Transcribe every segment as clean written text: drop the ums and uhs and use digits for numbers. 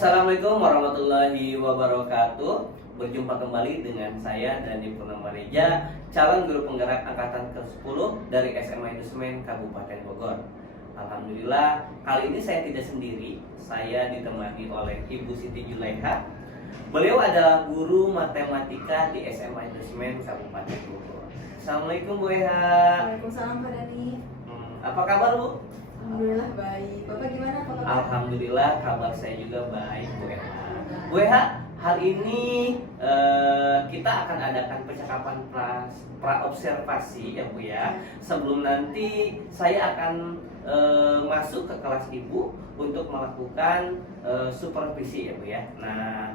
Assalamualaikum warahmatullahi wabarakatuh. Berjumpa kembali dengan saya Dani Purnamareja, calon guru penggerak angkatan ke-10 dari SMA Indusemen Kabupaten Bogor. Alhamdulillah, kali ini saya tidak sendiri. Saya ditemani oleh Ibu Siti Julaiha. Beliau adalah guru matematika di SMA Indusemen Kabupaten Bogor. Assalamualaikum Bu Eha. Waalaikumsalam Pak Dani. Apa kabar Bu? Alhamdulillah baik. Bapak gimana? Apa kabar? Alhamdulillah kabar saya juga baik Bu Eha. Bu Eha, hari ini kita akan adakan percakapan pra-observasi ya Bu ya. Sebelum nanti saya akan masuk ke kelas Ibu untuk melakukan supervisi ya Bu ya. Nah,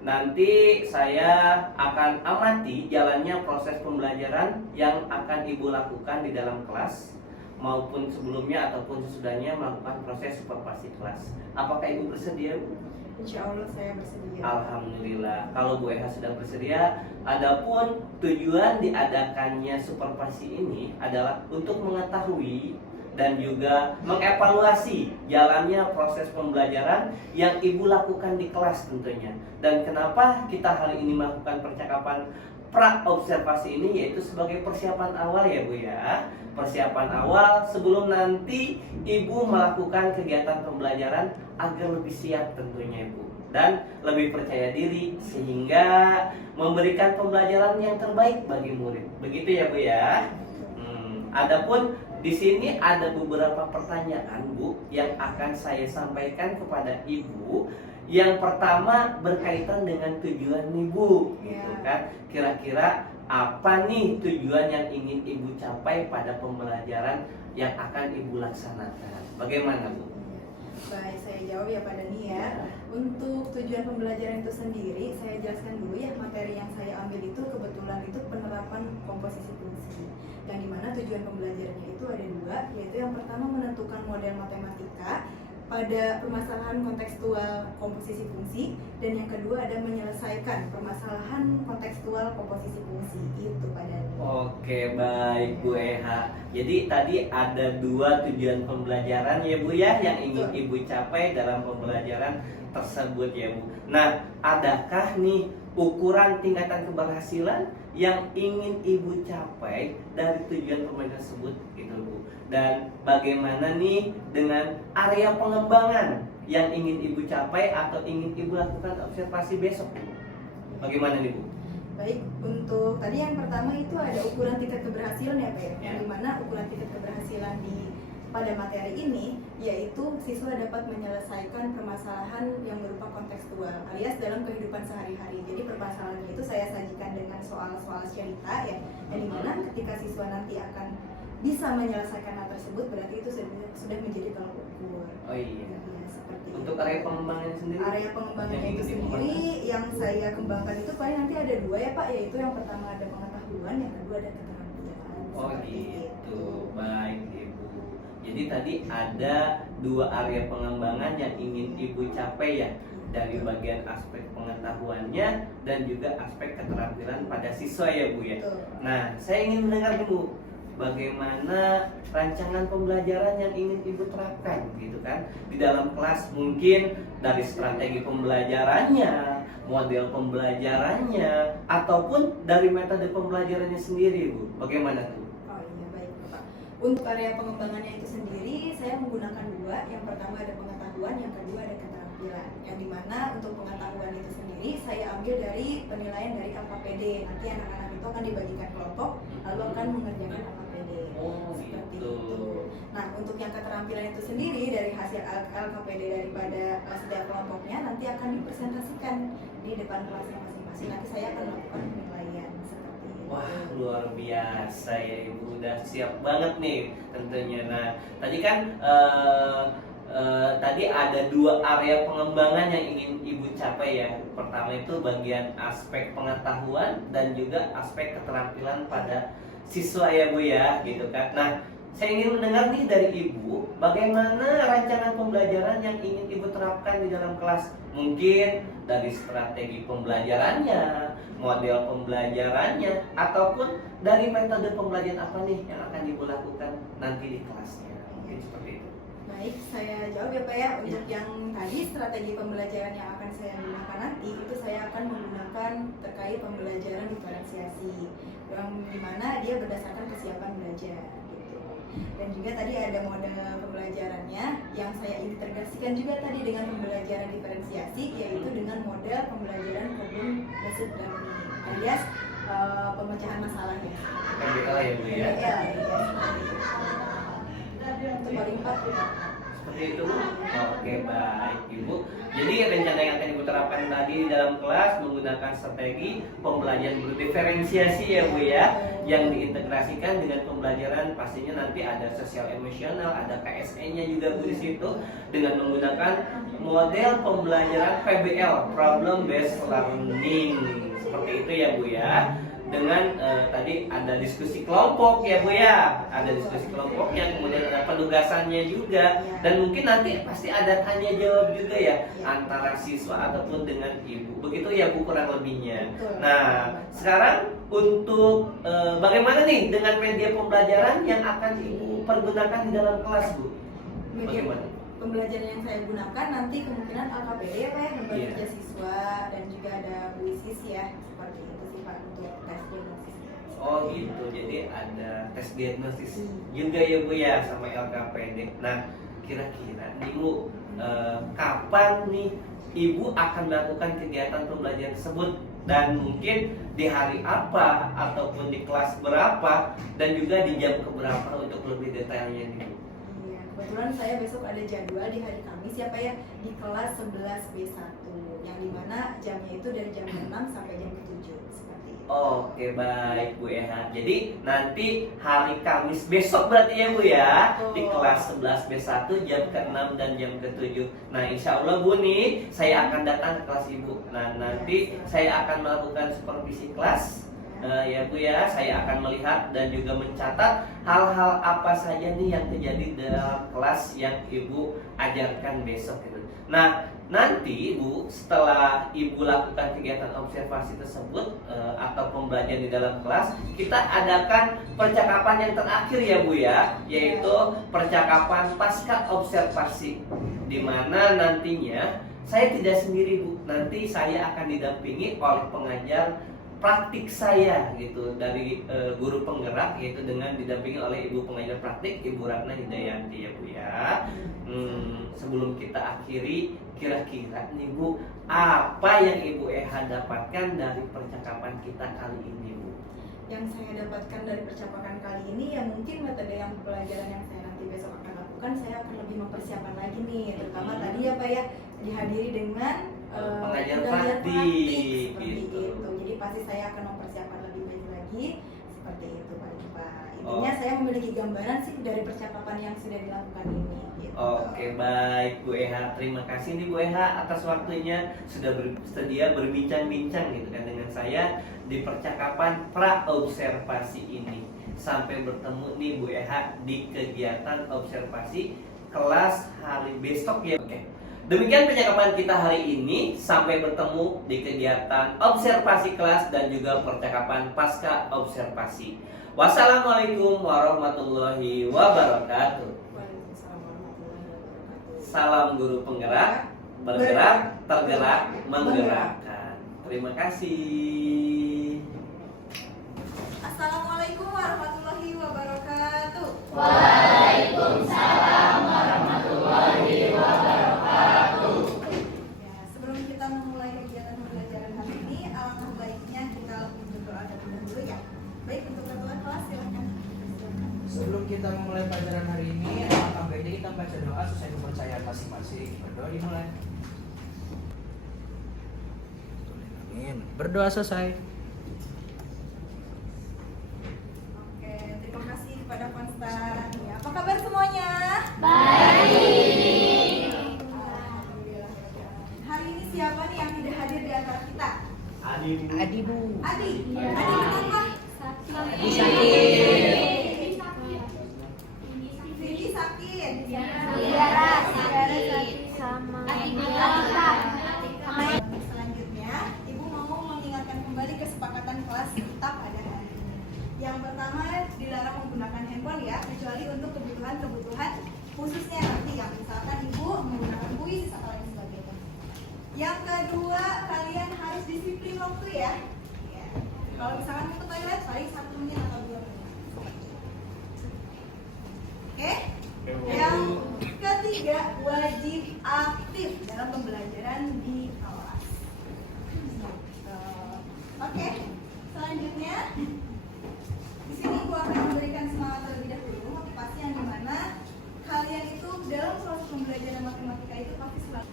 nanti saya akan amati jalannya proses pembelajaran yang akan Ibu lakukan di dalam kelas maupun sebelumnya ataupun sesudahnya melakukan proses supervisi kelas. Apakah Ibu bersedia, Bu? Insya Allah saya bersedia. Alhamdulillah. Kalau Bu Eha sudah bersedia, adapun tujuan diadakannya supervisi ini adalah untuk mengetahui dan juga mengevaluasi jalannya proses pembelajaran yang Ibu lakukan di kelas tentunya. Dan kenapa kita hari ini melakukan percakapan pra-observasi ini, yaitu sebagai persiapan awal ya Bu ya. Persiapan awal sebelum nanti Ibu melakukan kegiatan pembelajaran agar lebih siap tentunya Ibu, dan lebih percaya diri sehingga memberikan pembelajaran yang terbaik bagi murid. Begitu ya Bu ya. Adapun di sini ada beberapa pertanyaan Bu yang akan saya sampaikan kepada Ibu. Yang pertama berkaitan dengan tujuan Ibu, gitu kan? Kira-kira apa nih tujuan yang ingin Ibu capai pada pembelajaran yang akan Ibu laksanakan? Bagaimana Bu? Baik, saya jawab ya Pak Dani ya. Untuk tujuan pembelajaran itu sendiri, saya jelaskan dulu ya. Materi yang saya ambil itu kebetulan itu penerapan komposisi fungsi, yang dimana tujuan pembelajarannya itu ada dua, yaitu yang pertama menentukan model matematika pada permasalahan kontekstual komposisi fungsi, dan yang kedua ada menyelesaikan permasalahan kontekstual komposisi fungsi. Itu Pak Dani. Oke, baik Bu Eha. Jadi tadi ada dua tujuan pembelajaran ya Bu ya yang ingin Ibu capai dalam pembelajaran tersebut ya Bu. Nah, adakah nih ukuran tingkatan keberhasilan yang ingin Ibu capai dari tujuan pembelajaran tersebut gitu Bu? Dan bagaimana nih dengan area pengembangan yang ingin Ibu capai atau ingin Ibu lakukan observasi besok? Bagaimana nih Bu? Baik, untuk tadi yang pertama itu ada ukuran tingkat keberhasilan ya Pak ya. Yang dimana ukuran tingkat keberhasilan pada materi ini yaitu siswa dapat menyelesaikan permasalahan yang berupa kontekstual alias dalam kehidupan sehari-hari. Jadi permasalahannya itu saya sajikan dengan soal-soal cerita ya. Yang dimana ketika siswa nanti akan bisa menyelesaikan hal tersebut, berarti itu sudah menjadi tolak ukur. Oh iya. Seperti untuk itu. area pengembangan sendiri? Area pengembangannya itu sendiri yang saya kembangkan itu paling nanti ada dua ya Pak, yaitu yang pertama ada pengetahuan, yang kedua ada keterampilan. Oh gitu, baik Ibu. Jadi tadi ada dua area pengembangan yang ingin Ibu capai ya, dari bagian aspek pengetahuannya dan juga aspek keterampilan pada siswa ya Bu ya. Nah, saya ingin mendengar dulu bagaimana rancangan pembelajaran yang ingin Ibu terapkan gitu kan di dalam kelas, mungkin dari strategi pembelajarannya, model pembelajarannya, ataupun dari metode pembelajarannya sendiri Bu. Bagaimana tuh? Oh iya, baik Pak. Untuk area pengembangannya itu sendiri saya menggunakan dua. Yang pertama ada pengetahuan, yang kedua ada keterampilan. Yang dimana untuk pengetahuan itu sendiri saya ambil dari penilaian dari LKPD. Nanti anak-anak itu akan dibagikan kelompok lalu akan mengerjakan LKPD. Seperti gitu. itu. Nah, untuk yang keterampilan itu sendiri dari hasil LKPD daripada setiap kelompoknya nanti akan dipresentasikan di depan kelasnya masing-masing. Nanti saya akan melakukan penilaian seperti itu. Wah, luar biasa ya Ibu, udah siap banget nih tentunya. Nah, tadi kan tadi ada dua area pengembangan yang ingin Ibu capai ya. Pertama itu bagian aspek pengetahuan dan juga aspek keterampilan pada siswa ya Bu ya, gitu kan. Nah, saya ingin mendengar nih dari Ibu, bagaimana rancangan pembelajaran yang ingin Ibu terapkan di dalam kelas? Mungkin dari strategi pembelajarannya, model pembelajarannya, ataupun dari metode pembelajaran apa nih yang akan Ibu lakukan nanti di kelasnya. Mungkin seperti itu. Baik, saya jawab ya Pak ya. Untuk yang tadi strategi pembelajaran yang akan saya gunakan nanti itu saya akan menggunakan terkait pembelajaran diferensiasi yang dimana dia berdasarkan kesiapan belajar gitu. Dan juga tadi ada mode pembelajarannya yang saya integrasikan juga tadi dengan pembelajaran diferensiasi, yaitu dengan model pembelajaran problem based learning alias pemecahan masalahnya. MBL ya Bu ya. Ya, untuk paling empat. Seperti itu Bu. Oke, baik Ibu. Jadi rencana yang akan Ibu terapkan tadi dalam kelas menggunakan strategi pembelajaran berdiferensiasi ya Bu ya, yang diintegrasikan dengan pembelajaran pastinya nanti ada sosial emosional, ada KSE-nya juga Bu di situ, dengan menggunakan model pembelajaran PBL, problem based learning. Seperti itu ya Bu ya. Dengan tadi ada diskusi kelompok ya Bu ya, ada diskusi kelompoknya, kemudian ada penugasannya juga, dan mungkin nanti pasti ada tanya jawab juga ya antara siswa ataupun dengan ibu, begitu ya Bu kurang lebihnya. Nah sekarang untuk bagaimana nih dengan media pembelajaran yang akan Ibu pergunakan di dalam kelas Bu? Bagaimana? Pembelajaran yang saya gunakan nanti kemungkinan LKPD ya Pak ya, lembaga kerja siswa, dan juga ada BUISIS ya, seperti itu sih Pak untuk tes diagnosis. Oh gitu, jadi ada tes diagnosis juga ya Bu ya sama LKPD. Nah kira-kira nih Bu, kapan nih Ibu akan melakukan kegiatan pembelajaran tersebut, dan mungkin di hari apa ataupun di kelas berapa, dan juga di jam keberapa untuk lebih detailnya nih Bu? Kebetulan saya besok ada jadwal di hari Kamis ya Pak ya, di kelas 11B1 yang dimana jamnya itu dari jam 6 sampai jam 7 seperti itu. Oke baik Bu Eha. Jadi nanti hari Kamis besok berarti ya Bu ya, di kelas 11B1 jam ke-6 dan jam ke-7. Nah insya Allah Bu nih saya akan datang ke kelas Ibu. Nah nanti saya akan melakukan supervisi kelas. Ya Bu ya, saya akan melihat dan juga mencatat hal-hal apa saja nih yang terjadi dalam kelas yang Ibu ajarkan besok gitu. Nah nanti Bu, setelah Ibu lakukan kegiatan observasi tersebut atau pembelajaran di dalam kelas, kita adakan percakapan yang terakhir ya Bu ya, yaitu percakapan pasca observasi, di mana nantinya saya tidak sendiri Bu, nanti saya akan didampingi oleh pengajar praktik saya gitu dari guru penggerak, yaitu dengan didampingi oleh ibu pengajar praktik Ibu Ratna Hidayanti ya Bu ya. Sebelum kita akhiri, kira-kira nih Bu, apa yang Ibu Eha dapatkan dari percakapan kita kali ini Bu? Yang saya dapatkan dari percakapan kali ini ya mungkin metode yang pelajaran yang saya nanti besok akan lakukan, saya akan lebih mempersiapkan lagi nih, terutama tadi ya Pak ya, dihadiri dengan pengajar praktik praktik seperti itu. Jadi pasti saya akan mempersiapkan lebih banyak lagi seperti itu Pak. Intinya saya memiliki gambaran sih dari percakapan yang sudah dilakukan ini gitu. Oke baik Bu Eha, terima kasih nih Bu Eha atas waktunya sudah bersedia berbincang-bincang gitu kan dengan saya di percakapan pra observasi ini. Sampai bertemu nih Bu Eha di kegiatan observasi kelas hari besok ya. Oke. Demikian percakapan kita hari ini. Sampai bertemu di kegiatan observasi kelas dan juga percakapan pasca observasi. Wassalamualaikum warahmatullahi wabarakatuh. Waalaikumsalam warahmatullahi wabarakatuh. Salam guru penggerak, bergerak, tergerak, menggerakkan. Terima kasih. Assalamualaikum warahmatullahi wabarakatuh. Waalaikumsalam warahmatullahi wabarakatuh. Ya, sebelum kita memulai kegiatan pembelajaran hari ini, alangkah baiknya kita berdoa terlebih dahulu ya. Baik, untuk ketua kelas silakan. Sebelum kita memulai pelajaran hari ini, alangkah baiknya kita baca doa sesuai kepercayaan masing-masing. Berdoa dimulai. Amin. Berdoa selesai. Oke, terima kasih kepada Konstan. Ya, apa kabar semuanya? Baik. Alhamdulillah. Hari ini siapa nih yang tidak hadir di antara kita? Adi Bu. Adi Bu. Adi. Iya. Adi kenapa? Adi sakit. Vivi sakit. Tiara sakit sama Selanjutnya, Ibu mau mengingatkan kembali kesepakatan kelas kita pada hari ini. Yang pertama, dilarang menggunakan handphone ya, kecuali untuk kebutuhan-kebutuhan khususnya nanti yang kedua, kalian harus disiplin waktu ya. Ya. Kalau misalkan mau ke toilet, paling 1 menit atau 2 menit. Oke? Yang ketiga, wajib aktif dalam pembelajaran di kelas. Oke, selanjutnya di sini gua akan memberikan semangat terlebih dahulu, motivasi yang dimana kalian itu dalam proses pembelajaran matematika itu pasti selalu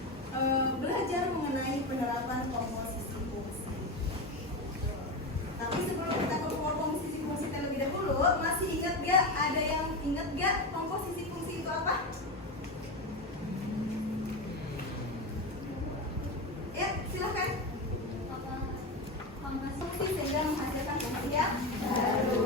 belajar mengenai penerapan komposisi fungsi. Tapi sebelum kita ke komposisi fungsi terlebih dahulu, masih ingat gak? Ada yang ingat gak komposisi fungsi itu apa? Ya, silahkan. Fungsi sehingga menghasilkan fungsi yang baru.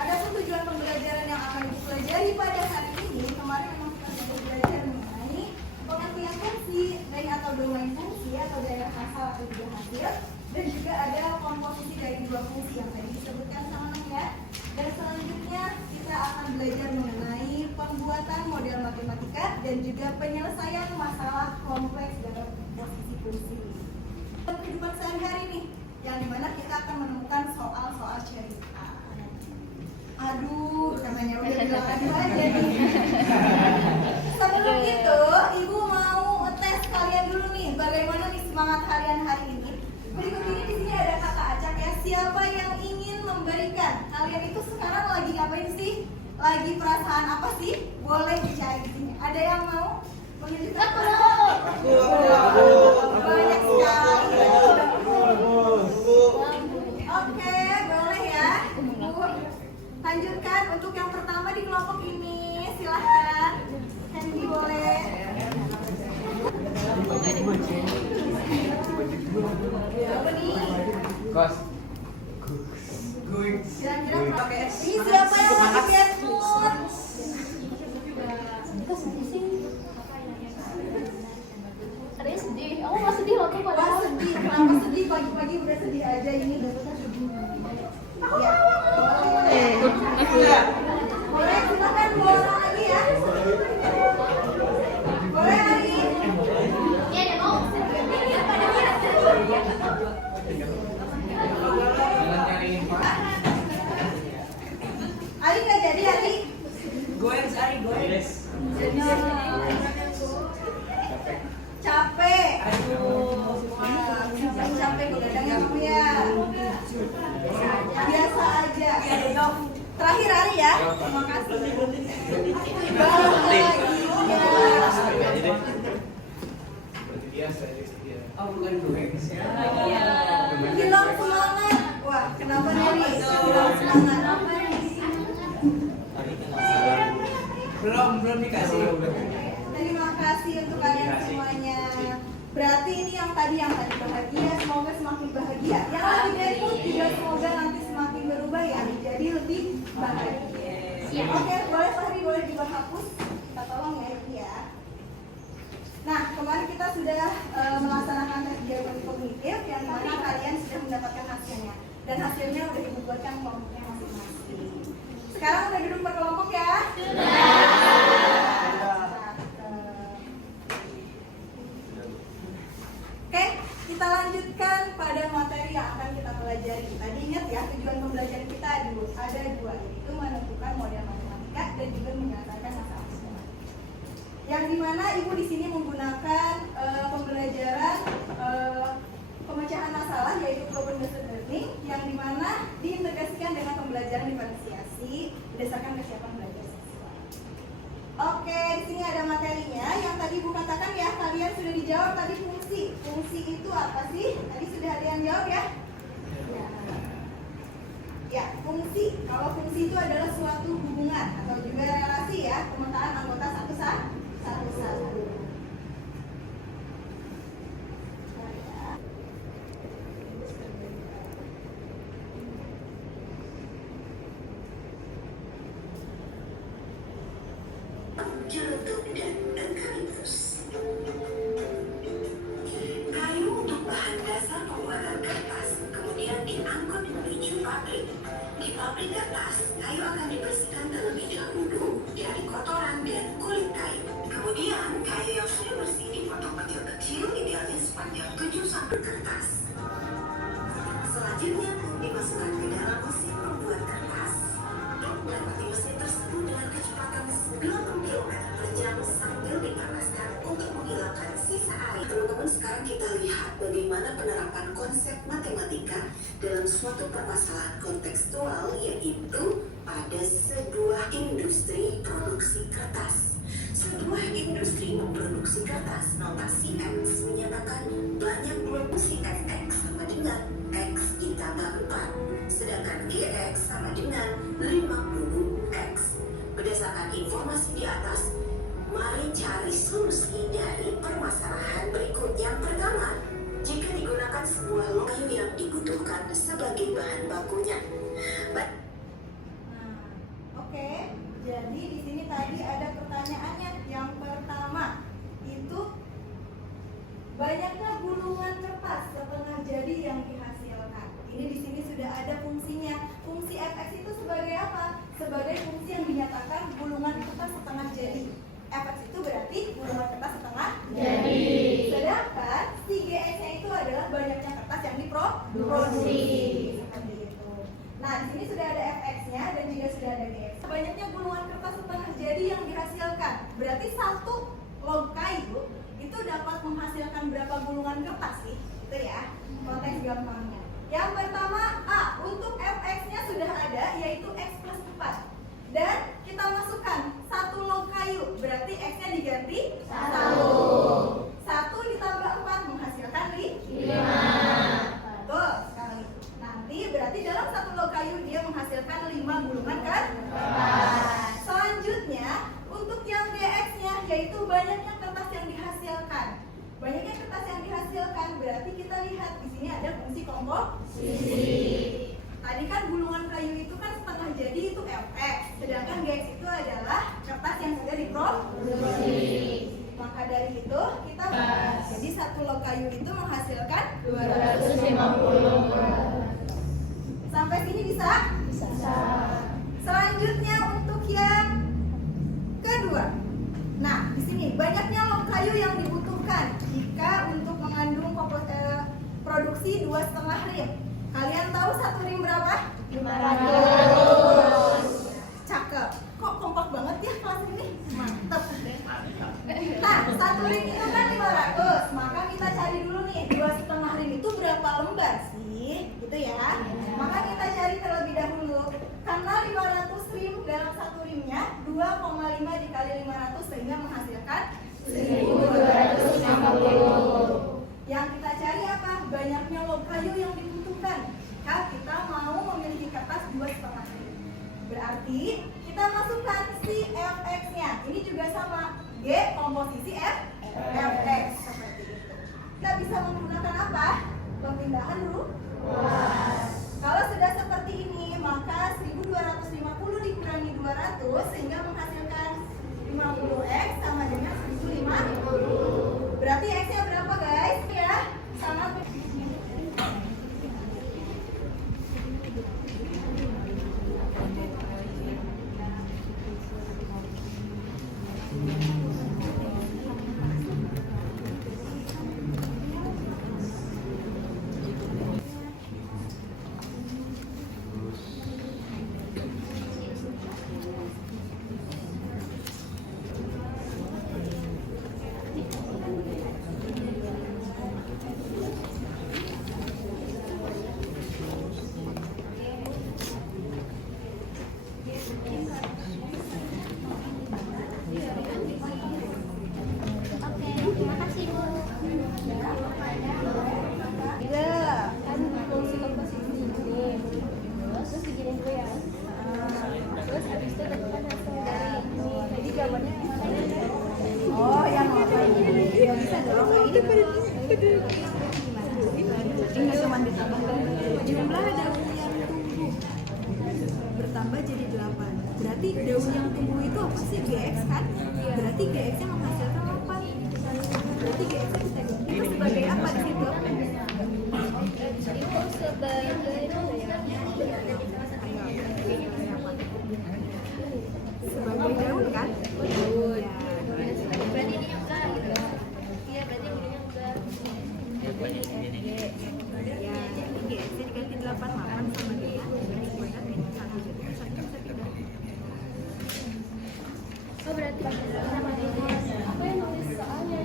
Adapun tujuan pembelajaran yang akan dipelajari pada hari ini, kemarin memang kita sudah belajar mengenai pengertian fungsi dari atau domain fungsi atau daerah asal atau juga hasil, dan juga ada komposisi dari dua fungsi yang tadi disebutkan sama ya. Dan selanjutnya kita akan belajar mengenai pembuatan model matematika dan juga penyelesaian masalah kompleks dalam komposisi fungsi. Kehidupan sehari-hari nih, yang dimana kita akan menemukan soal-soal cerita. Aduh, namanya udah bilang aduh aja nih. Sebelum itu, Ibu mau tes kalian dulu nih, bagaimana nih semangat kalian hari ini. Berikut ini di sini ada kakak acak ya. Siapa yang ingin memberikan? Kalian itu sekarang lagi ngapain sih? Lagi perasaan apa sih? Boleh dicari di sini. Ada yang mau menunjukkan? Banyak sekali. Oke, boleh ya. Lanjutkan untuk yang pertama di kelompok ini, silahkan. Hendy boleh. Apa nih? Kira-kira pakai ini siapa yang mau biar mood? Ada yang sedih. Aku nggak sedih loh tuh Wah padahal. sedih, kenapa sedih? Pagi-pagi udah sedih aja ini. Ya, boleh silakan bawa orang lagi ya. Boleh lagi. Iya deh mau. Ali nggak jadi Ali. Goes, Ari, goes. Capek. Aduh, capek begadang ya kamu ya. Biasa aja. Terakhir Ali ya. Terima kasih. Bahagia. Oh, bukan goes. Bilang semangat. Wah, kenapa Neri? Bilang semangat. Belum dikasih. Terima kasih untuk kalian semuanya. Berarti ini yang tadi bahagia, semoga semakin bahagia. Yang lagi dari mood juga semoga nanti semakin berubah ya, jadi lebih bahagia. Oke, boleh Fahri, boleh juga hapus. Kita tolong ya ini ya. Nah, kemarin kita sudah melaksanakan tes jawaban kognitif yang mana kalian sudah mendapatkan hasilnya. Dan hasilnya udah dibuatkan kelompoknya masing-masing. Sekarang udah duduk berkelompok ya? Oke, kita lanjutkan pada materi yang akan kita pelajari. Tadi ingat ya, tujuan pembelajaran kita ada dua, yaitu menentukan model matematika dan juga menyelesaikan masalah matematika. Yang dimana ibu di sini menggunakan pembelajaran pemecahan masalah, yaitu problem based learning, yang dimana diintegrasikan dengan pembelajaran diferensiasi berdasarkan kesiapan belajar siswa. Oke, di sini ada materinya. Yang tadi ibu katakan ya, kalian sudah dijawab tadi fungsi. Fungsi itu apa sih? Tadi sudah ada yang jawab ya? Ya, fungsi. Kalau fungsi itu adalah suatu hubungan atau juga relasi ya, pemetaan anggota satu satu. Cerutuk dan eukaliptus. Kayu untuk bahan dasar pembuatan kertas kemudian diangkut menuju pabrik. Di pabrik kertas, kayu akan dibersihkan terlebih dahulu dari kotoran dan kulit kayu. Kemudian, kayu yang sudah bersih dipotong kecil-kecil, idealnya sepanjang 7 kertas. Selanjutnya dimasukkan ke dalam mesin pembuat kertas. Dot melewati mesin tersebut dengan kecepatan 90 km per jam sambil dipanaskan untuk menghilangkan sisa air. Teman-teman, sekarang kita lihat bagaimana penerapan konsep matematika dalam suatu permasalahan kontekstual, yaitu pada sebuah industri produksi kertas. Sebuah industri memproduksi kertas. Notasi X menyatakan banyak produksi FX sama dengan X ditambah 4, sedangkan GX sama dengan 50X. Berdasarkan informasi di atas, mari cari solusi dari permasalahan berikut. Yang pertama, jika digunakan sebuah kayu yang dibutuhkan sebagai bahan bakunya. Oke, jadi di sini tadi ada pertanyaannya. Yang pertama itu banyaknya gulungan kertas setengah jadi yang dihasilkan. Ini di sini sudah ada fungsinya. Fungsi fx itu sebagai apa? Sebagai fungsi yang dinyatakan gulungan kertas setengah jadi. Fx itu berarti gulungan kertas setengah jadi. Sedangkan si gx-nya itu adalah banyaknya kertas yang diproduksi. Seperti itu. Nah, di sini sudah ada fx-nya dan juga sudah ada gx. Banyaknya gulungan kertas setengah jadi yang dihasilkan. Berarti satu log kayu itu dapat menghasilkan berapa gulungan kertas sih? Itu ya, konteks gampangnya. Yang pertama A, untuk fx-nya sudah ada, yaitu x plus 4. Dan kita masukkan satu log kayu, berarti x-nya diganti 1. 1 ditambah 4 menghasilkan 5. Betul sekali. Nanti berarti dalam satu log kayu dia menghasilkan 5 gulungan kertas. Selanjutnya, untuk yang gx-nya, yaitu banyaknya kertas yang dihasilkan. Banyaknya kertas yang dihasilkan berarti kita lihat di sini ada fungsi komposisi. Tadi kan gulungan kayu itu kan setengah jadi itu fx, sedangkan gx itu adalah kertas yang sudah diproduksi. Maka dari itu kita jadi satu log kayu itu menghasilkan 250. Sampai sini bisa? Bisa. Selanjutnya untuk yang kedua. Nah, di sini banyaknya log kayu yang dibutuhkan jika untuk mengandung produksi 2,5 rim. Kalian tahu satu rim berapa? 500. Cakep. Kok kompak banget ya kelas ini? Mantap. Nah, satu rim itu kan 500. Maka kita cari dulu nih, 2,5 rim itu berapa lembar sih? Gitu ya. Maka kita cari terlebih dahulu. Karena 500 rim dalam satu rimnya 2,5 dikali 500 sehingga menghasilkan 1250. Yang kita cari apa? Banyaknya log kayu yang dibutuhkan. Jika kita mau memiliki kertas 2,5 rim. Berarti kita masukkan si fx-nya. Ini juga sama. G komposisi fx seperti itu. Kita bisa menggunakan apa? Pemindahan ruas. Kalau sudah seperti ini, maka 1250 dikurangi 200 sehingga menghasilkan 50x sama dengan 1050. Berarti x-nya berapa guys? Ya, sangat Terima kasih Bu. Kan fungsi komposisi ini. Terus begini dulu ya. Terus habis itu tentukan hasil dari ini. Jadi jawabannya oh yang apa ini? Nggak bisa dong. Ini cuma ditambahkan jumlah daun yang tumbuh bertambah jadi 8. Berarti daun yang tumbuh itu apa sih? GX kan? Berarti GX-nya menghasilkan 8. Berarti GX-nya kita itu sebagai apa di situ? itu Sebagai daun kan? Daun. berarti ini enggak gitu. Iya, berarti ininya enggak. Ya, jadi GSC diganti 88 sama dengan garis kuadrat minus 1. Jadi satunya bisa pindah. Oh berarti apa yang nulis soalnya?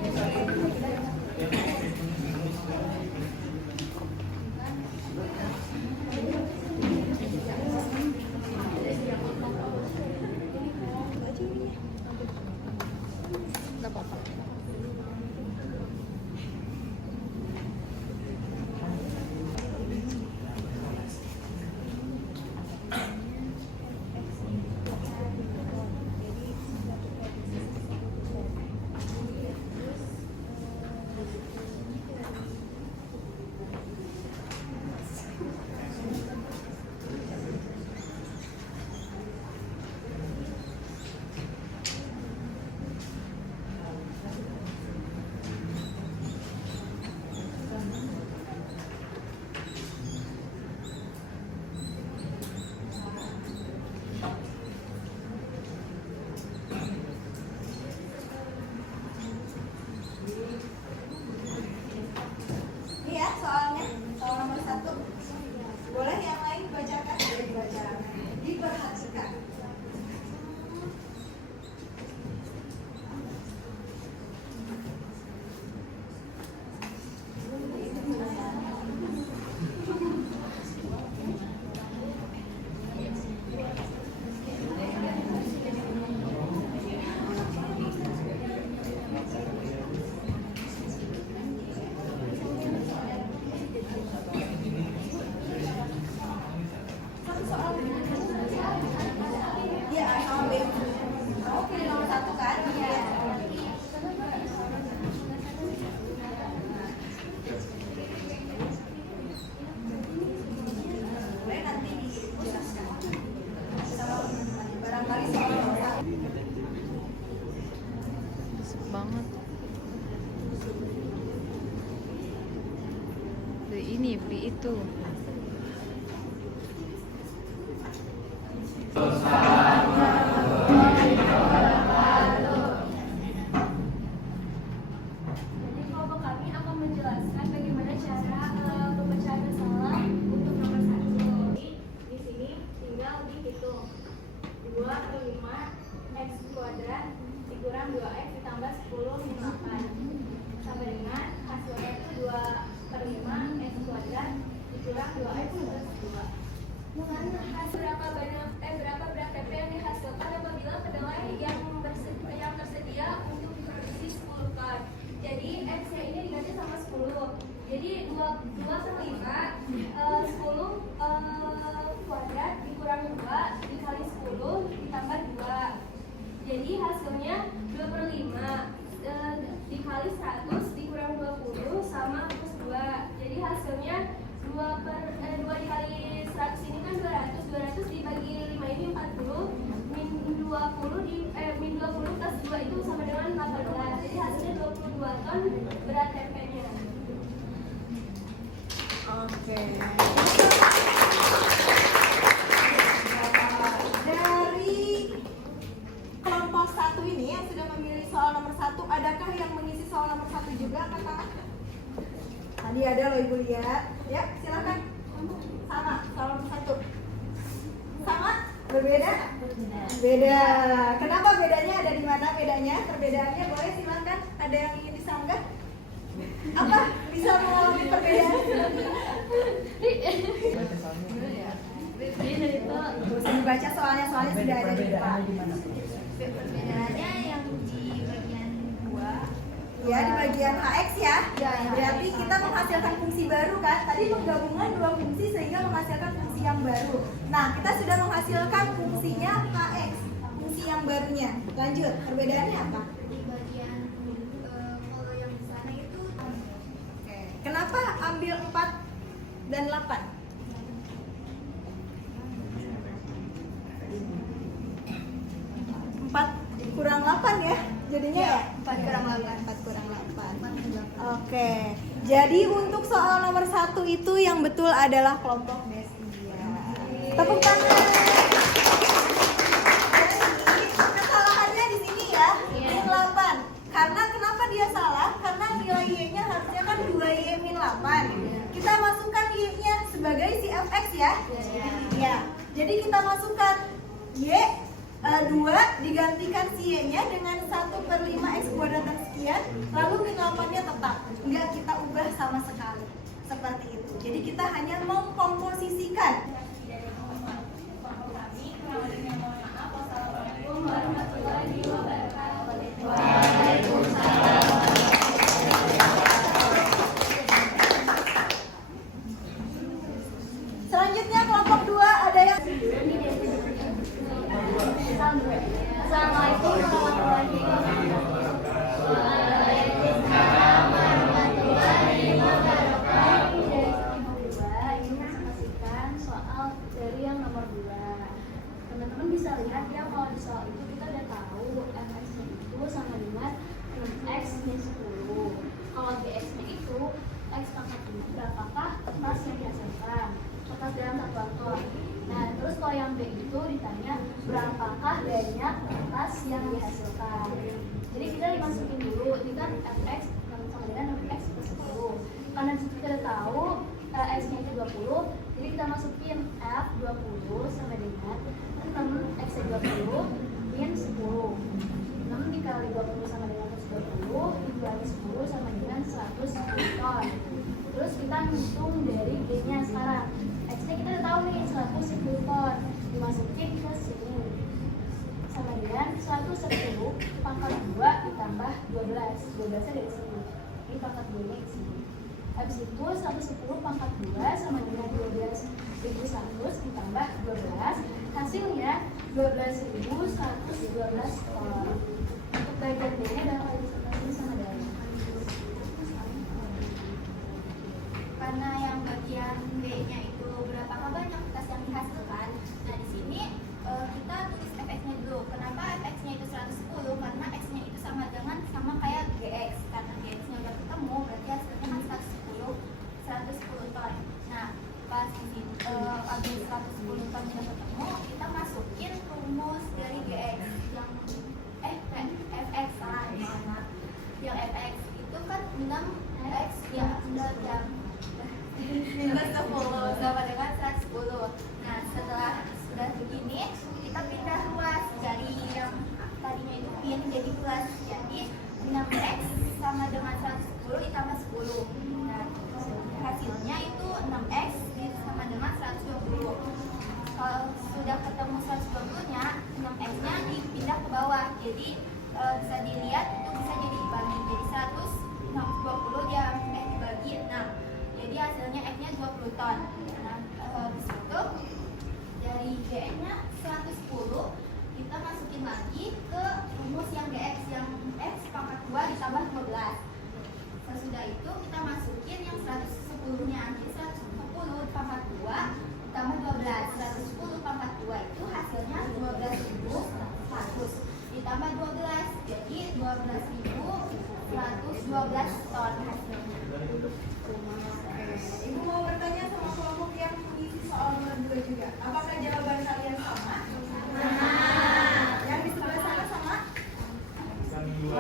Ini ya soalnya, soal nomor 1. Boleh yang lain bacakan? Ya, dibacakan. Diperhatikan. Iya, sama B. Kamu pilih nomor 1 kan? Iya. Boleh nanti dijelaskan. Barangkali soal nomor 1. Banget. Beli ini, beli itu. Jadi kelompok kami akan menjelaskan bagaimana cara pemecahan masalah untuk nomor 1. Di sini tinggal dihitung 2 per 5 x kuadrat dikurang 2x ditambah 10 min 8 sama dengan hasilnya itu 2 per 5 x kuadrat dikurang 2x plus 2. Dengan hasil berapa berat TP yang dihasilkan apabila kedelai yang tersedia untuk diproduksi 10 ton. Jadi X-nya ini diganti sama 10. Jadi 2 per 5 10 kuadrat dikurang 2 dikali 10 ditambah 2. Jadi hasilnya 2 per 5 dikali 100 dikurang 20 sama plus 2. Jadi hasilnya 2 dikali 100 ini kan 200 dibagi 5 ini 40 min 20 plus 2 itu sama dengan 18. Jadi hasilnya 22 ton berat TP-nya. Oke. Dari kelompok 1 ini yang sudah memilih soal nomor 1, adakah yang mengisi soal nomor 1 juga, kakak? Tadi ada loh ibu lihat. Ya, silakan. Sama, soal nomor 1. Sama? Berbeda? Beda. Kenapa bedanya? Ada di mana bedanya? Perbedaannya boleh silakan. Ada yang ingin disanggah? Apa? Bisa mengalami perbedaan? Bisa dibaca soalnya sudah ada di depan. Perbedaannya yang di bagian 2. Ya, di bagian HX ya. Berarti kita menghasilkan fungsi baru kan? Tadi penggabungan 2 fungsi sehingga menghasilkan fungsi yang baru. Nah, kita sudah menghasilkan fungsinya HX, fungsi yang barunya. Lanjut, perbedaannya apa? Di bagian kalau yang di sana itu Kenapa ambil 4 dan 8? 4 kurang 8 ya? Jadinya ya? 4 kurang 8. Oke. Jadi untuk soal nomor 1 itu yang betul adalah kelompok Desia. Tepuk tangan. Jadi kesalahannya di sini ya, min 8. Karena kenapa dia salah? Karena min nilai Y-nya harusnya kan 2Y-8. Kita masukkan Y-nya sebagai si fx ya. Ya. Jadi kita masukkan Y 2 digantikan si Y-nya dengan 1/5 X kuadrat dan sekian, lalu min 8-nya tetap. Enggak kita ubah sama sekali. Seperti itu. Jadi kita hanya mengkomposisikan. Wassalamualaikum warahmatullahi wabarakatuh. Selanjutnya kelompok 2 ada yang Assalamualaikum warahmatullahi wabarakatuh. Ini presentasikan soal dari yang nomor 2. Teman-teman bisa lihat ya, kalau di soal itu kita udah tahu fx-nya itu sama dengan 6x min 10. Kalau gx-nya itu x pangkat 5 berapakah kertas yang dihasilkan? Kertas dalam satuan. Nah, terus kalau yang B itu ditanya berapakah banyak kertas yang dihasilkan. Jadi kita dimasukin dulu, ini kan fx sama dengan 6x plus 10. Karena kita udah tahu x-nya itu 20, jadi kita masukin f 20 sama dengan 6 x-nya 20 min 10. 6 dikali 20 sama dengan 120, dikali 10 sama dengan 110 ton. Terus kita hitung dari B-nya sekarang. X-nya kita udah tahu nih 110 ton, dimasukin ke sini sama dengan 110 pangkat 2 ditambah 12. 12-nya dari sini. Ini pangkat 2-nya di sini. Habis itu 110 pangkat 2 sama dengan 12.100 ditambah 12. Hasilnya 12.112 ton. Untuk bagian B-nya dalam ini sama dengan. Karena yang bagian B-nya itu berapakah banyak kertas yang dihasilkan. Nah, di sini kita tulis fx-nya dulu. Kenapa fx-nya itu 110? Karena x-nya itu sama kayak gx. Karena gx-nya udah ketemu, berarti hasilnya kan 110 ton. Nah, pas habis 110 ton udah ketemu, kita masukin rumus dari gx yang fx yang fx itu kan 6x ya yang 10 sama dengan 110. Nah, setelah sudah begini, kita pindah ruas dari yang tadinya itu min jadi plus. Jadi 6x sama dengan 110 ditambah 10. Nah, hasilnya itu 6x sama dengan 120. Kalau sudah ketemu 120-nya, 6x-nya dipindah ke bawah. Jadi bisa dilihat itu bisa jadi dibagi. Jadi 120 dia dibagi 6. Jadi hasilnya X-nya 20 ton. Nah, habis itu dari GX-nya 110 kita masukin lagi ke rumus yang GX yang X pangkat 2 ditambah 12. Sesudah itu kita masukin yang 110-nya. Jadi 110 pangkat 2 ditambah 12. 110 pangkat 2 itu hasilnya 12.100 ditambah 12. Jadi 12.112 ton hasilnya. Ibu mau bertanya sama kelompok yang mengisi soal nomor 2 juga. Apakah jawaban kalian sama? Yang di sebelah sana sama? Kedua.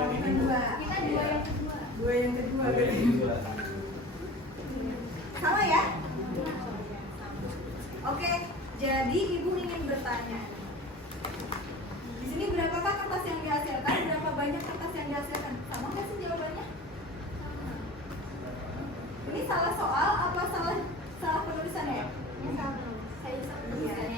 Kita dua yang kedua. Dua yang kedua. Sama ya? Oke, jadi ibu ingin bertanya. Di sini berapakah kertas yang dihasilkan? Berapa banyak kertas yang dihasilkan? Sama nggak sih jawabannya? Ini salah soal apa salah penulisannya?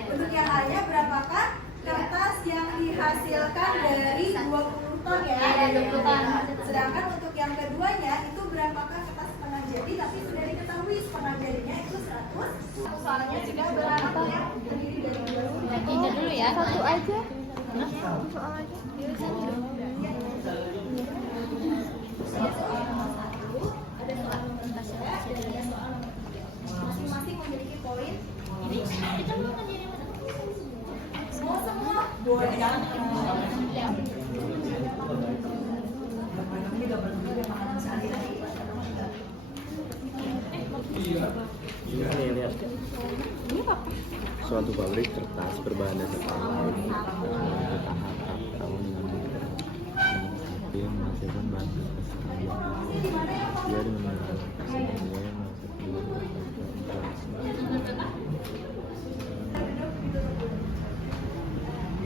Untuk yang A-nya berapakah kertas yang dihasilkan dari 20 ton ya? Iya, 20 ton. Sedangkan untuk yang keduanya itu berapakah kertas setengah jadi? Tapi sudah diketahui setengah jadinya itu 100. Soalnya juga berapa yang terdiri dari 20. Ini dulu ya. Satu aja. Satu soal aja. Masing-masing memiliki poin. Ini kita mau ngerjain yang mana? Semua. Boleh. Nih, lihat. Suatu pabrik kertas berbahan dasar tanah tahap tahun masih menyampaikan bahasa keseharian dia dengan menggunakan keseharian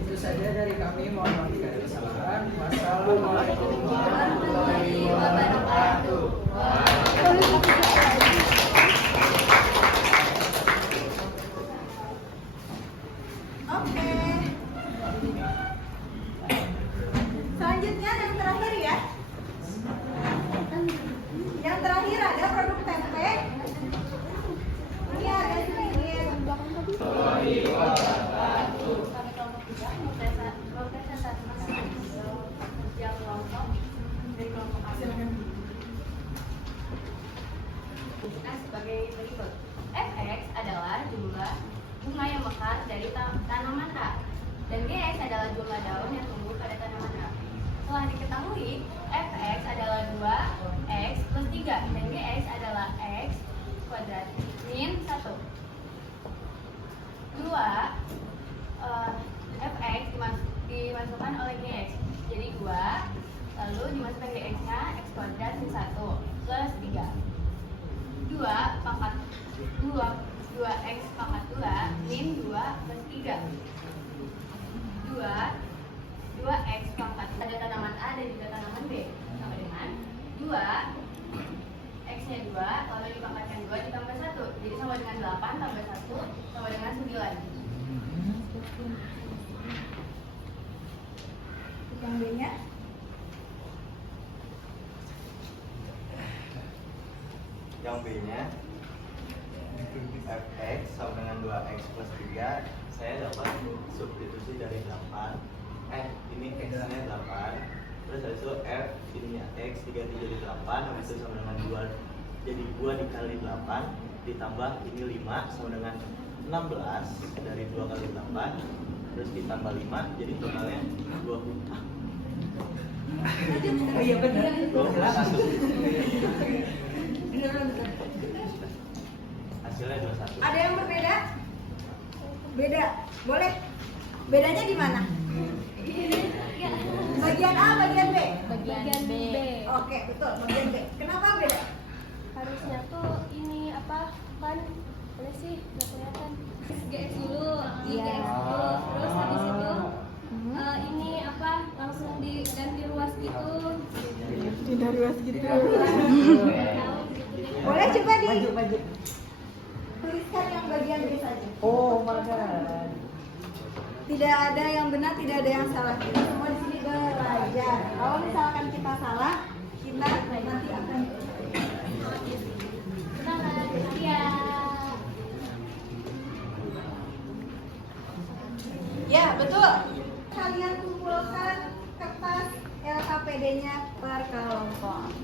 Itu saja dari kami, mohon maaf jika ada kesalahan. Wassalamualaikum warahmatullahi wabarakatuh. Oke. Selanjutnya yang terakhir ya. Yang terakhir ada produk tempe. Ini ada sedikit. Kami kelompok 3 representasi kerja kelompok dari kelompok kami. Nah, sebagai berikut. Fx adalah jumlah bunga yang mekar dari tanaman A dan Gx adalah jumlah daun yang tumbuh pada tanaman A. Telah diketahui Fx adalah 2x plus 3 dan Gx adalah x kuadrat min 1. 2 Fx dimasukkan oleh Gx jadi 2, lalu dimasukkan Gx nya x kuadrat min 1 plus 3. 2x pangkat 2 min 2 plus 3. 2x pangkat ada tanaman A dan juga tanaman B sama dengan 2 x nya 2 lalu dipangkatkan 2 ditambah 1 jadi sama dengan 8 tambah 1 sama dengan 9. Yang B-nya. Yang B-nya Fx sama dengan 2x plus 3. Saya dapat substitusi dari 8. Ini x-nya 8. Terus habis itu F ininya x 3 jadi 8. Habis itu sama dengan 2. Jadi 2 dikali 8 ditambah ini 5 sama dengan 16 dari 2 kali 8. Terus ditambah 5 jadi totalnya 20. Oh iya benar. 21. Hasilnya 21. Ada yang berbeda? Beda. Boleh. Bedanya di mana? Bagian A, bagian B. Bagian B. Oke, betul. Bagian B. Kenapa beda? Harusnya tuh ini apa kan boleh sih nggak kelihatan GX dulu Iya. GX dulu terus habis itu ini apa langsung diganti ruas gitu Tidak ruas gitu. Boleh coba tuliskan yang bagian B saja. Oh, makan. Tidak ada yang benar, tidak ada yang salah. Kita semua di sini belajar. Kalau misalkan kita salah, kita nanti akan ya, betul. Kalian kumpulkan kertas LKPD-nya per kelompok.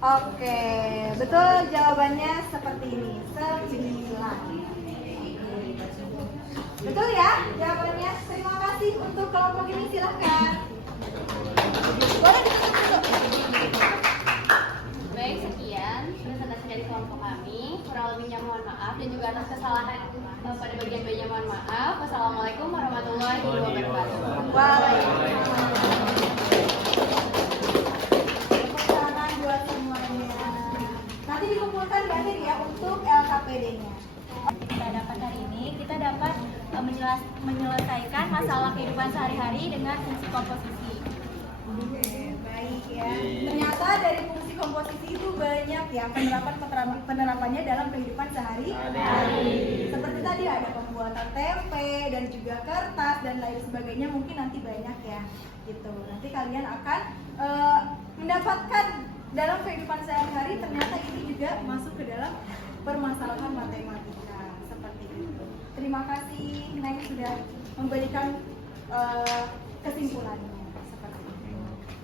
Oke, betul jawabannya seperti ini. 9. Betul ya jawabannya. Terima kasih untuk kelompok ini, silahkan. Boleh ditutup dulu. baik sekian presentasi dari kelompok kami kurang lebihnya mohon maaf dan juga atas kesalahan pada bagian B-nya mohon maaf. Wassalamualaikum warahmatullahi wabarakatuh. Waalaikumsalam. Tepuk tangan buat semuanya. Nanti dikumpulkan di akhir ya untuk LKPD-nya. Kita dapat hari ini kita dapat menyelesaikan masalah kehidupan sehari-hari dengan fungsi komposisi. Baik ya. Ternyata dari fungsi komposisi itu banyak ya penerapannya dalam kehidupan sehari-hari. Seperti tadi ada pembuatan tempe dan juga kertas dan lain sebagainya, mungkin nanti banyak ya. Gitu. Nanti kalian akan mendapatkan dalam kehidupan sehari-hari, ternyata ini juga masuk ke dalam permasalahan matematika seperti itu. Terima kasih Neng sudah memberikan kesimpulannya seperti itu.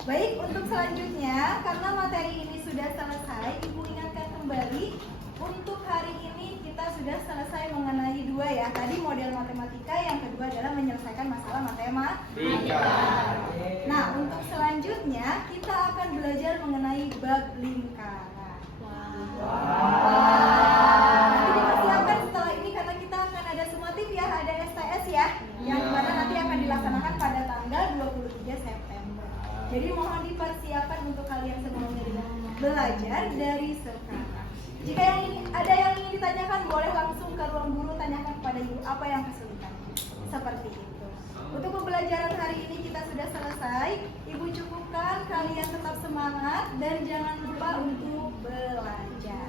Baik, untuk selanjutnya karena materi ini sudah selesai, Ibu ingatkan kembali untuk hari ini kita sudah selesai mengenai 2 ya. Tadi model matematika, yang kedua adalah menyelesaikan masalah matematika. Nah, untuk selanjutnya kita akan belajar mengenai bab lingkaran. Nanti dipersiapkan setelah ini karena kita akan ada sumatif ya, ada STS ya, yang dimana nanti akan dilaksanakan pada tanggal 23 September. belajar dari sekarang. Jika ada yang ingin ditanyakan, boleh langsung ke ruang guru, tanyakan kepada ibu apa yang kesulitan. Seperti itu. Untuk pembelajaran hari ini kita sudah selesai. Ibu cukupkan, kalian tetap semangat dan jangan lupa untuk belajar.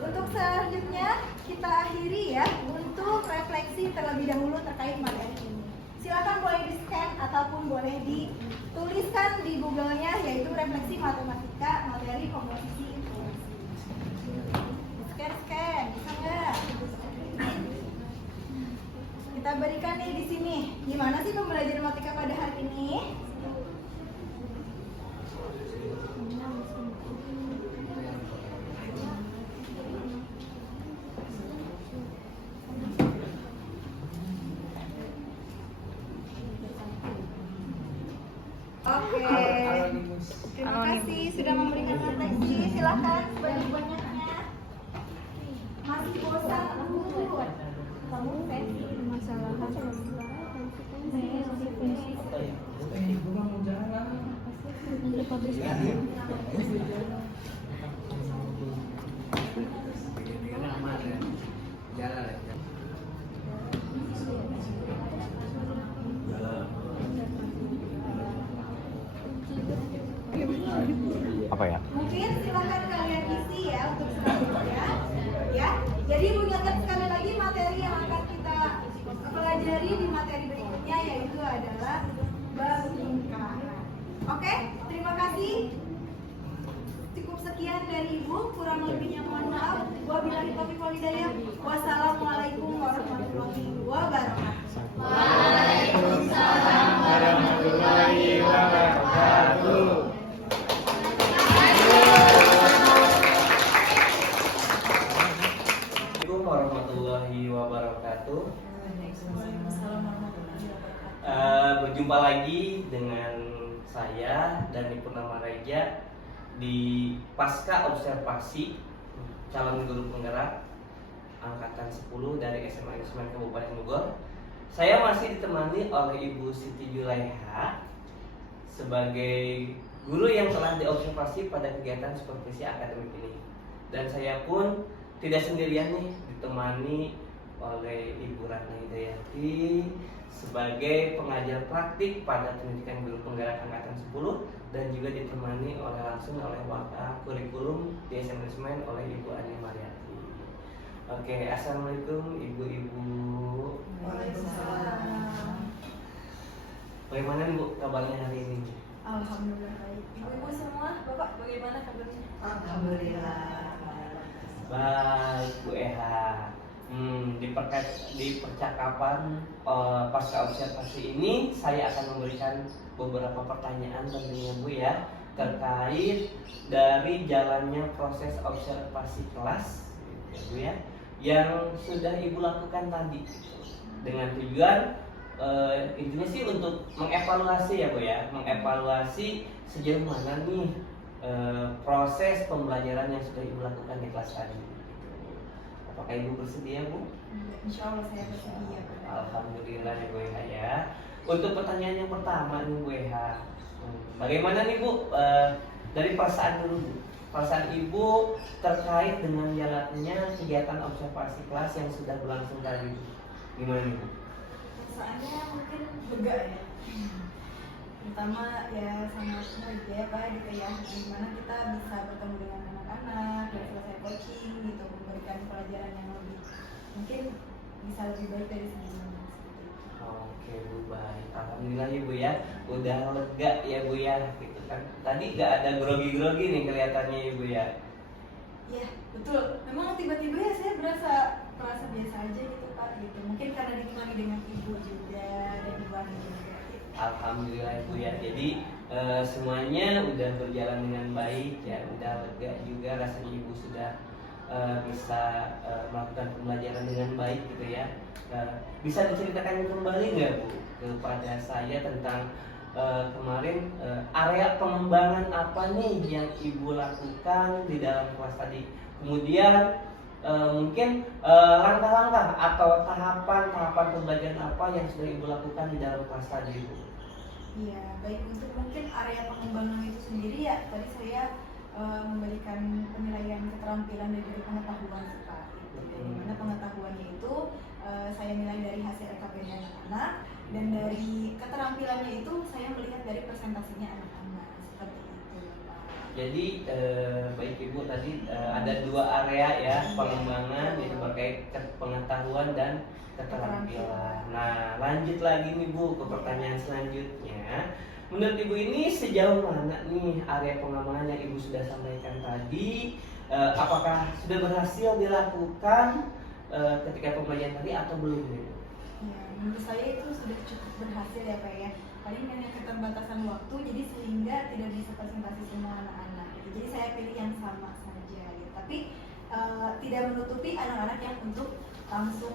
Untuk selanjutnya kita akhiri ya untuk refleksi terlebih dahulu terkait materi ini. Silakan boleh di-scan ataupun boleh dituliskan di Google-nya, yaitu refleksi matematika materi komposisi informasi. Scan, bisa nggak? Kita berikan nih di sini. Gimana sih pembelajaran matematika pada hari ini? Oke. Terima kasih sudah memberikan refleksi. Silakan banyak-banyaknya. Masih bosan? Kamu pensi masalah Ibu mau jalan. Apa ya? mungkin silakan kalian isi ya untuk selanjutnya ya. Jadi ibu ingatkan sekali lagi materi yang akan kita pelajari di materi berikutnya, yaitu adalah bab lingkaran. Oke, terima kasih. Cukup sekian dari ibu, kurang lebihnya mohon maaf. Wabillahi taufiq wal hidayah. Wassalamualaikum warahmatullahi wabarakatuh. Waalaikumsalam warahmatullahi wabarakatuh. Assalamualaikum warahmatullahi wabarakatuh. Berjumpa lagi dengan saya Dani Purnama Reja di pasca observasi calon guru penggerak angkatan 10 dari SMA Isman Kabupaten Bogor. Saya masih ditemani oleh Ibu Siti Julaiha sebagai guru yang telah diobservasi pada kegiatan supervisi akademik ini. Dan saya pun tidak sendirian nih, ditemani oleh Ibu Ratna Hidayati sebagai pengajar praktik pada pendidikan guru penggerak angkatan 10 dan juga ditemani langsung oleh wakil kurikulum di SMA Isman oleh Ibu Ani Mariati. Oke, assalamualaikum ibu-ibu. Waalaikumsalam. Bagaimana Bu kabarnya hari ini? Alhamdulillah baik. Ibu-ibu semua, Bapak bagaimana kabarnya? Alhamdulillah. Baik Bu Eha. Di percakapan pasca observasi ini saya akan memberikan beberapa pertanyaan tentunya Bu ya, terkait dari jalannya proses observasi kelas ya Bu ya, yang sudah Ibu lakukan tadi dengan tujuan intinya sih untuk mengevaluasi ya Bu ya, mengevaluasi sejauh mana nih proses pembelajaran yang sudah Ibu lakukan di kelas tadi. Apakah Ibu bersedia Bu? Insya Allah saya bersedia. Alhamdulillah ya Bu Eha ya. Untuk pertanyaan yang pertama nih Bu Eha, bagaimana nih Bu dari perasaan dulu Bu? Perasaan Ibu terkait dengan jalannya kegiatan observasi kelas yang sudah berlangsung tadi, gimana nih Bu? Perasaannya mungkin lega ya. Pertama ya sangat bahagia ya Pak gitu ya, gimana kita bisa bertemu dengan anak-anak dan selesai coaching gitu, memberikan pelajaran yang lebih mungkin bisa lebih baik dari sebelumnya. Oke Bu, baik. Alhamdulillah ya Bu ya, udah lega ya Bu ya, gitu kan. Tadi gak ada grogi-grogi nih kelihatannya ya Bu ya. Iya betul, memang tiba-tiba ya saya terasa biasa aja gitu Pak gitu. Mungkin karena ditemani dengan ibu juga dan ibu Ani juga. Alhamdulillah Bu ya. Jadi semuanya udah berjalan dengan baik ya, udah lega juga rasanya Ibu sudah bisa melakukan pembelajaran dengan baik gitu ya. Bisa diceritakan kembali nggak Bu kepada saya tentang kemarin area pengembangan apa nih yang Ibu lakukan di dalam kelas tadi? Kemudian mungkin langkah-langkah atau tahapan pembelajaran apa yang sudah Ibu lakukan di dalam kelas tadi Bu? Iya, baik, untuk mungkin area pengembangan itu sendiri ya, tadi saya memberikan penilaian keterampilan dari pengetahuan sih Pak. Di mana pengetahuannya itu saya nilai dari hasil RKPD anak-anak, dan dari keterampilannya itu saya melihat dari presentasinya anak-anak seperti itu Pak. Jadi baik Ibu tadi ada dua area ya pengembangan yaitu terkait pengetahuan dan keterampilan. Nah lanjut lagi nih Bu ke pertanyaan selanjutnya. Menurut Ibu ini sejauh mana nih area pengembangan yang Ibu sudah sampaikan tadi? Apakah sudah berhasil dilakukan ketika pembelajaran tadi atau belum nih? Ya, menurut saya itu sudah cukup berhasil ya Pak ya. Paling hanya keterbatasan waktu, jadi sehingga tidak bisa presentasi semua anak-anak. Jadi saya pilih yang sama saja. Ya. Tapi tidak menutupi anak-anak yang untuk langsung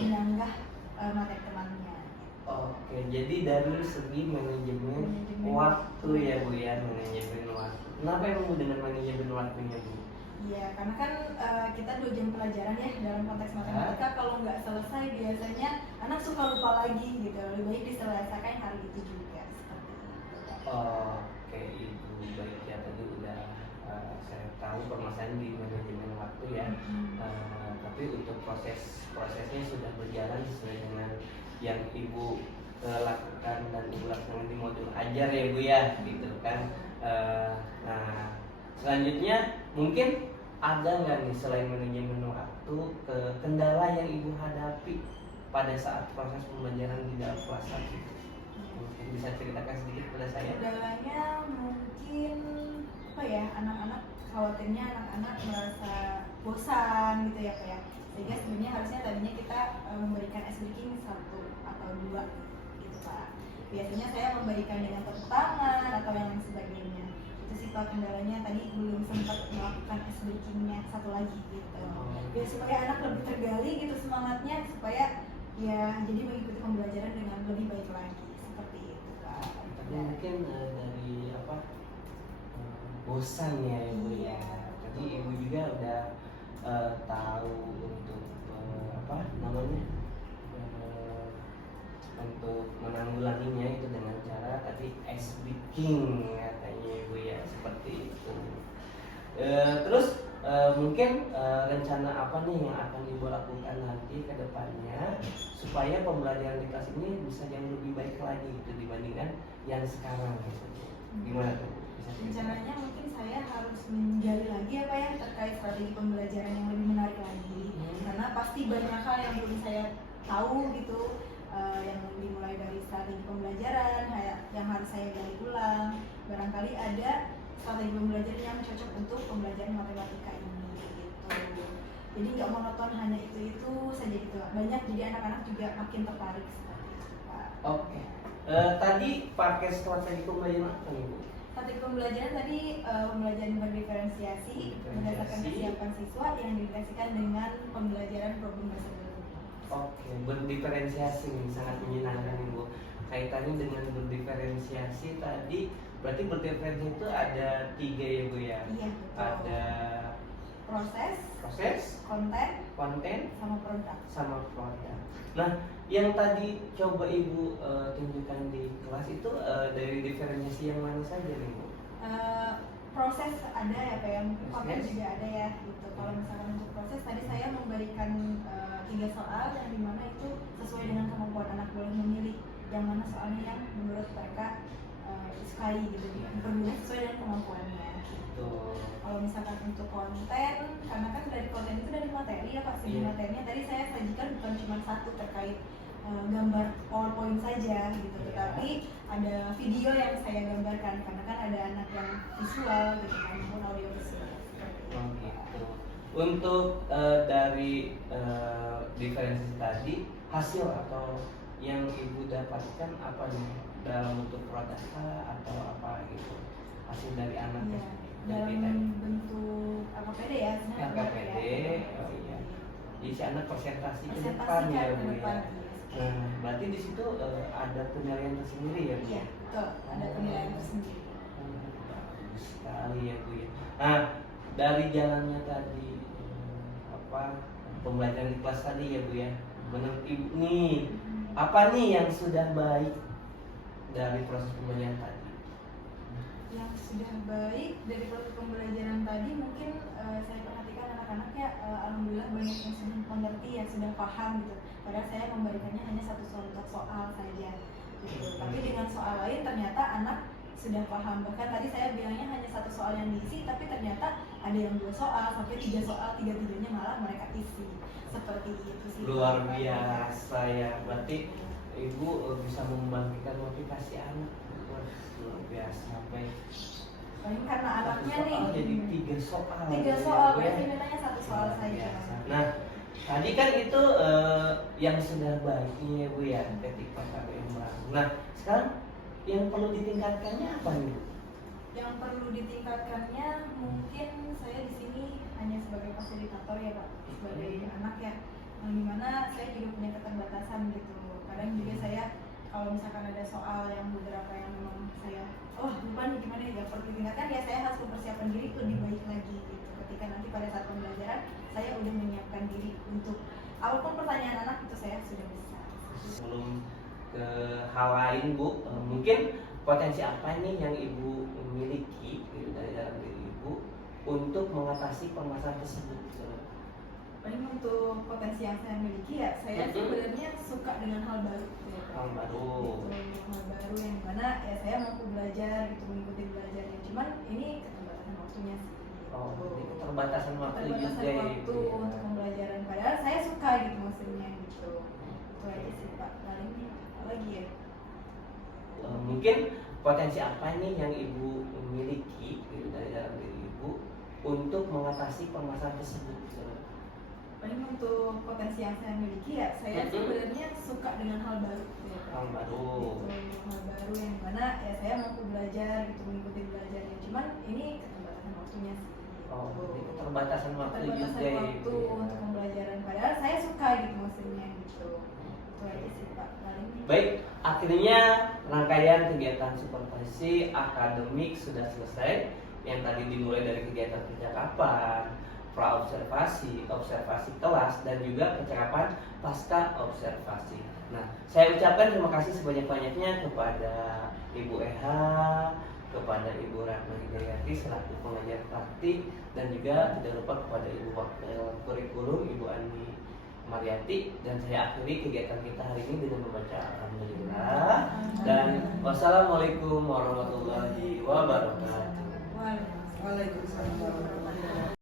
menyanggah materi temannya. Oke, jadi dari segi manajemen waktu ya Bu ya, manajemen waktu. Kenapa emang dengan manajemen waktunya Bu? Iya, karena kan kita 2 jam pelajaran ya dalam konteks matematika. Kalau nggak selesai biasanya anak suka lupa lagi gitu. Lebih baik diselesaikan hari itu juga seperti itu. Oke Ibu, baik ya tadi udah saya tahu permasalahan di manajemen waktu ya. Tapi untuk prosesnya sudah berjalan sesuai dengan yang Ibu lakukan dan Ibu lakukan di modul ajar ya Bu ya, gitu kan. Nah selanjutnya mungkin ada nggak nih selain manajemen waktu kendala yang Ibu hadapi pada saat proses pembelajaran di dalam kelas itu? Mungkin bisa ceritakan sedikit pada saya. Kendalanya mungkin apa ya, anak-anak khawatirnya anak-anak merasa bosan gitu ya Pak ya. Sehingga sebenarnya harusnya tadinya kita memberikan ice breaking 1 atau 2 gitu Pak. Biasanya saya memberikan dengan tepuk tangan atau yang lain sebagainya. Itu sih Pak kendalanya, tadi belum sempat melakukan ice breakingnya 1 lagi gitu. Ya supaya anak lebih tergali gitu semangatnya, supaya ya jadi mengikuti pembelajaran dengan lebih baik lagi seperti itu Pak. Tapi mungkin dari apa bosan ya Ibu ya. Tadi Ibu juga udah tahu untuk apa namanya untuk menanggulanginya itu dengan cara tadi ice breaking katanya Ibu ya, seperti itu. Terus mungkin rencana apa nih yang akan Ibu lakukan nanti ke depannya supaya pembelajaran di kelas ini bisa jauh lebih baik lagi gitu dibandingkan yang sekarang gitu. Gimana tuh? Bisa Rencananya mungkin saya harus menggali lagi apa ya terkait strategi pembelajaran yang lebih menarik lagi. Karena pasti banyak hal yang belum saya tahu gitu, yang dimulai dari strategi pembelajaran yang harus saya gali ulang. Barangkali ada strategi pembelajaran yang cocok untuk pembelajaran matematika ini gitu. Jadi nggak monoton hanya itu saja gitu. Banyak, jadi anak-anak juga makin tertarik seperti itu Pak. Oke. Tadi pakai strategi pembelajaran apa nih Bu? Strategi pembelajaran tadi pembelajaran berdiferensiasi berdasarkan kesiapan siswa yang didiferensiasikan dengan pembelajaran problem bahasa baru. Oke, berdiferensiasi nih sangat menyenangkan nih Bu. Kaitannya dengan berdiferensiasi tadi, berarti berdiferensiasi itu ada 3 ya Bu ya? Iya, betul. Ada proses, konten, sama produk. Nah, yang tadi coba Ibu tunjukkan di kelas itu dari diferensiasi yang mana saja nih Bu? Proses ada ya Pak ya, konten Proses. juga ada ya gitu. Kalau misalkan untuk proses tadi saya memberikan 3 soal yang dimana itu sesuai dengan kemampuan anak, boleh memilih yang mana soalnya yang menurut mereka disukai gitu, berbeda sesuai dengan kemampuannya. Kalau misalkan untuk konten, karena kan dari konten itu dari materi ya Pak, segi materinya tadi saya sajikan bukan cuma 1 terkait gambar PowerPoint saja gitu, tetapi ada video yang saya gambarkan karena kan ada anak yang visual gitu kan, maupun audio visual. Oh gitu. Untuk dari diferensiasi tadi, hasil atau yang Ibu dapatkan apa nih dalam bentuk produk atau apa gitu? Hasil dari anaknya? Dalam bentuk LKPD ya, LKPD, oh iya. Jadi si anak presentasi ke depan ya Bu ya. Nah, berarti di situ ada penilaian tersendiri ya Bu? Iya, betul. Ada penilaian tersendiri. Bagus sekali ya Bu ya. Nah, dari jalannya tadi pembelajaran di kelas tadi ya Bu ya. Menurut Ibu nih, apa nih yang sudah baik dari proses pembelajaran tadi? Yang sudah baik dari proses pembelajaran tadi mungkin saya perhatikan anak-anaknya alhamdulillah banyak yang sudah mengerti, yang sudah paham gitu. Padahal saya memberikannya hanya satu soal saja gitu. Tapi dengan soal lain ternyata anak sudah paham. Bahkan tadi saya bilangnya hanya satu soal yang diisi, tapi ternyata ada yang 2 soal sampai 3 soal, 3-tiganya malah mereka isi. Seperti itu sih. Luar biasa ya. Berarti ibu bisa membangkitkan motivasi anak. Wah, luar biasa. Baik. Paling karena anaknya Satu soal nih jadi 3 soal. 3 soal, Ya, berarti minatnya 1 soal luar saja. biasa. Nah, tadi kan itu yang sudah baiknya ya Bu ya, ketika KBM Baru. Nah, sekarang yang perlu ditingkatkannya apa nih Bu? Yang perlu ditingkatkannya mungkin saya di sini hanya sebagai fasilitator ya Pak, sebagai anak ya, yang dimana saya juga punya keterbatasan gitu. Kadang juga saya kalau misalkan ada soal yang beberapa yang memang saya lupa nih gimana ya, perlu ditingkatkan ya, saya harus mempersiapkan diri lebih baik lagi gitu. Ketika nanti pada saat pembelajaran saya udah menyiapkan diri untuk apapun pertanyaan anak itu saya sudah bisa. Sebelum ke hal lain Bu, mungkin potensi apa nih yang Ibu miliki gitu, dari dalam diri Ibu untuk mengatasi permasalahan tersebut? Paling untuk potensi yang saya miliki ya, saya sebenarnya suka dengan hal baru gitu ya, Pak. Hal baru. Gitu, hal baru yang mana ya saya mampu belajar gitu, mengikuti belajarnya. Cuman ini keterbatasan waktunya sih. Oh, jadi keterbatasan waktu Keterbatasan juga ya, waktu Ibu, ya. untuk pembelajaran. Padahal saya suka gitu maksudnya gitu. Itu aja sih Pak. Paling apa lagi ya? Mungkin potensi apa nih yang Ibu miliki gitu, dari dalam diri Ibu untuk mengatasi permasalahan tersebut? Paling untuk potensi yang saya miliki ya, saya sebenarnya suka dengan hal baru gitu ya, Pak. Hal baru. Gitu, hal baru yang mana ya saya mampu belajar gitu, mengikuti belajarnya. Cuman ini keterbatasan waktunya sih. Oh, jadi keterbatasan waktu Keterbatasan juga ya, waktu Ibu, ya. untuk pembelajaran. Padahal saya suka gitu maksudnya gitu. Itu aja sih Pak. Paling Baik, akhirnya rangkaian kegiatan supervisi akademik sudah selesai. Yang tadi dimulai dari kegiatan percakapan, pra-observasi, observasi kelas, dan juga percakapan pasca observasi. Nah, saya ucapkan terima kasih sebanyak-banyaknya kepada Ibu Eha, kepada Ibu Ratna Hidayati selaku pengajar praktik, dan juga tidak lupa kepada Ibu Wakil Kurikulum Ibu Ani Mariati. Dan saya akhiri kegiatan kita hari ini dengan membaca alhamdulillah dan wassalamualaikum warahmatullahi wabarakatuh. Waalaikumsalam warahmatullahi wabarakatuh.